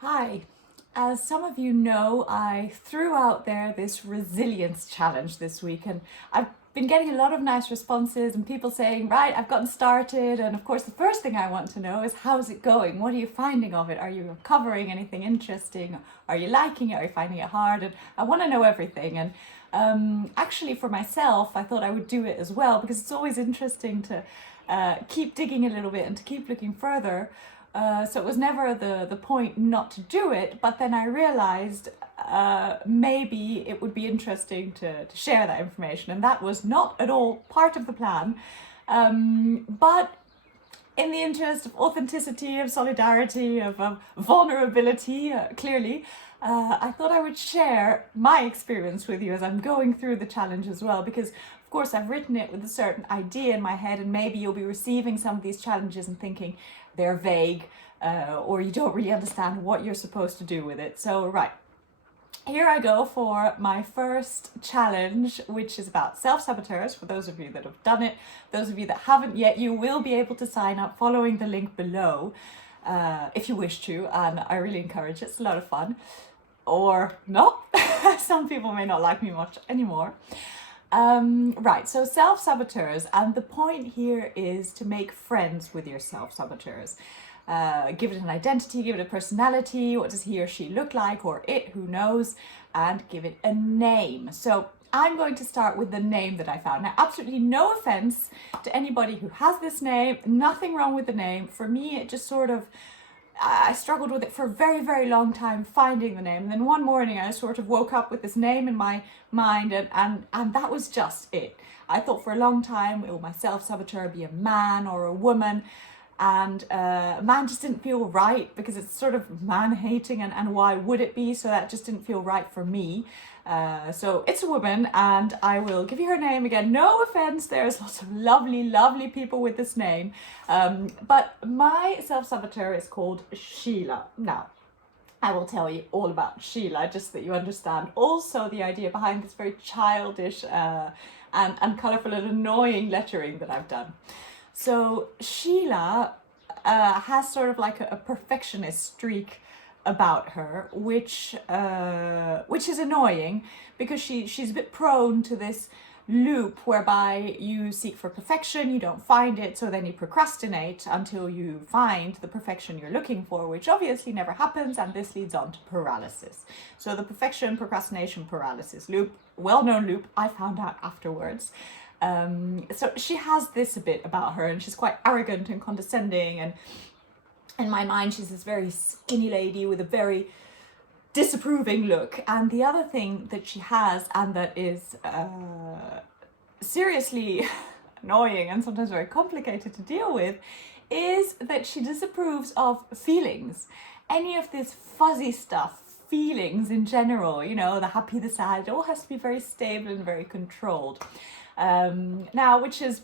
Hi. As some of you know, I threw out there this resilience challenge this week, and I've been getting a lot of nice responses and people saying, right, I've gotten started. And of course, the first thing I want to know is, how's it going? What are you finding of it? Are you uncovering anything interesting? Are you liking it? Are you finding it hard? And I want to know everything. And actually, for myself, I thought I would do it as well, because it's always interesting to keep digging a little bit and to keep looking further. So it was never the point not to do it, but then I realized maybe it would be interesting to share that information, and that was not at all part of the plan. But in the interest of authenticity, of solidarity, of vulnerability, clearly, I thought I would share my experience with you as I'm going through the challenge as well, because of course I've written it with a certain idea in my head, and maybe you'll be receiving some of these challenges and thinking they're vague, or you don't really understand what you're supposed to do with it. So right, here I go for my first challenge, which is about self-saboteurs. For those of you that have done it, those of you that haven't yet, you will be able to sign up following the link below if you wish to, and I really encourage it. It's a lot of fun. Or not. Some people may not like me much anymore. Right, so self-saboteurs, and the point here is to make friends with your self-saboteurs. Give it an identity, give it a personality. What does he or she look like, or it, who knows, and give it a name. So I'm going to start with the name that I found. Now, absolutely no offense to anybody who has this name, nothing wrong with the name. For me, it just sort of, I struggled with it for a very, very long time, finding the name. And then one morning I sort of woke up with this name in my mind, and that was just it. I thought for a long time, will my self-saboteur be a man or a woman? And a man just didn't feel right, because it's sort of man-hating, and why would it be? So that just didn't feel right for me. So it's a woman, and I will give you her name again. No offense, there's lots of lovely, lovely people with this name. But my self-saboteur is called SHeiLa. Now, I will tell you all about SHeiLa, just so that you understand also the idea behind this very childish and colourful and annoying lettering that I've done. So SHeiLa has sort of like a perfectionist streak about her, which is annoying, because she's a bit prone to this loop whereby you seek for perfection, you don't find it, so then you procrastinate until you find the perfection you're looking for, which obviously never happens, and this leads on to paralysis. So the perfection, procrastination, paralysis loop, well-known loop, I found out afterwards. So she has this a bit about her, and she's quite arrogant and condescending, and in my mind she's this very skinny lady with a very disapproving look. And the other thing that she has, and that is seriously annoying and sometimes very complicated to deal with, is that she disapproves of feelings. Any of this fuzzy stuff, feelings in general, you know, the happy, the sad, it all has to be very stable and very controlled. Now, which is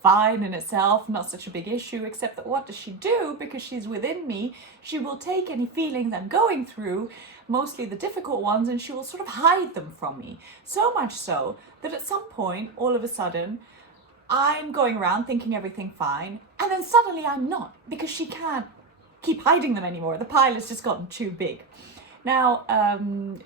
fine in itself, not such a big issue, except that what does she do? Because she's within me, she will take any feelings I'm going through, mostly the difficult ones, and she will sort of hide them from me. So much so that at some point, all of a sudden, I'm going around thinking everything fine, and then suddenly I'm not, because she can't keep hiding them anymore. The pile has just gotten too big. Now,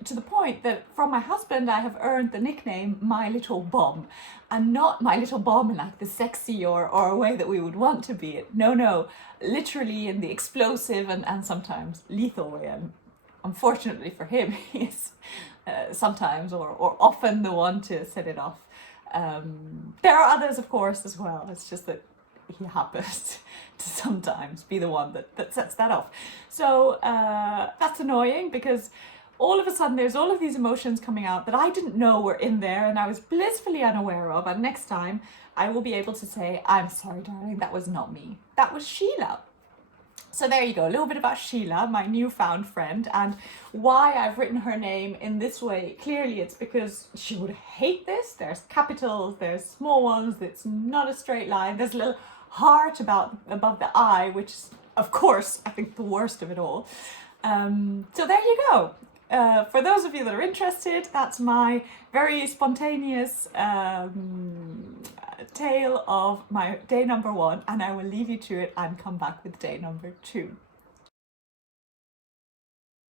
to the point that from my husband, I have earned the nickname My Little Bomb, and not My Little Bomb in like the sexy or a way that we would want to be it. No, literally in the explosive and sometimes lethal way. And unfortunately for him, he is sometimes or often the one to set it off. There are others, of course, as well. It's just that he happens to sometimes be the one that sets that off. So that's annoying, because all of a sudden there's all of these emotions coming out that I didn't know were in there, and I was blissfully unaware of. And next time I will be able to say, I'm sorry, darling, that was not me. That was SHeiLa. So there you go, a little bit about SHeiLa, my newfound friend, and why I've written her name in this way. Clearly it's because she would hate this. There's capitals, there's small ones, it's not a straight line, there's a little heart above the I, which is, of course, I think the worst of it all. So there you go. For those of you that are interested, that's my very spontaneous tale of my day number 1, and I will leave you to it and come back with day number 2.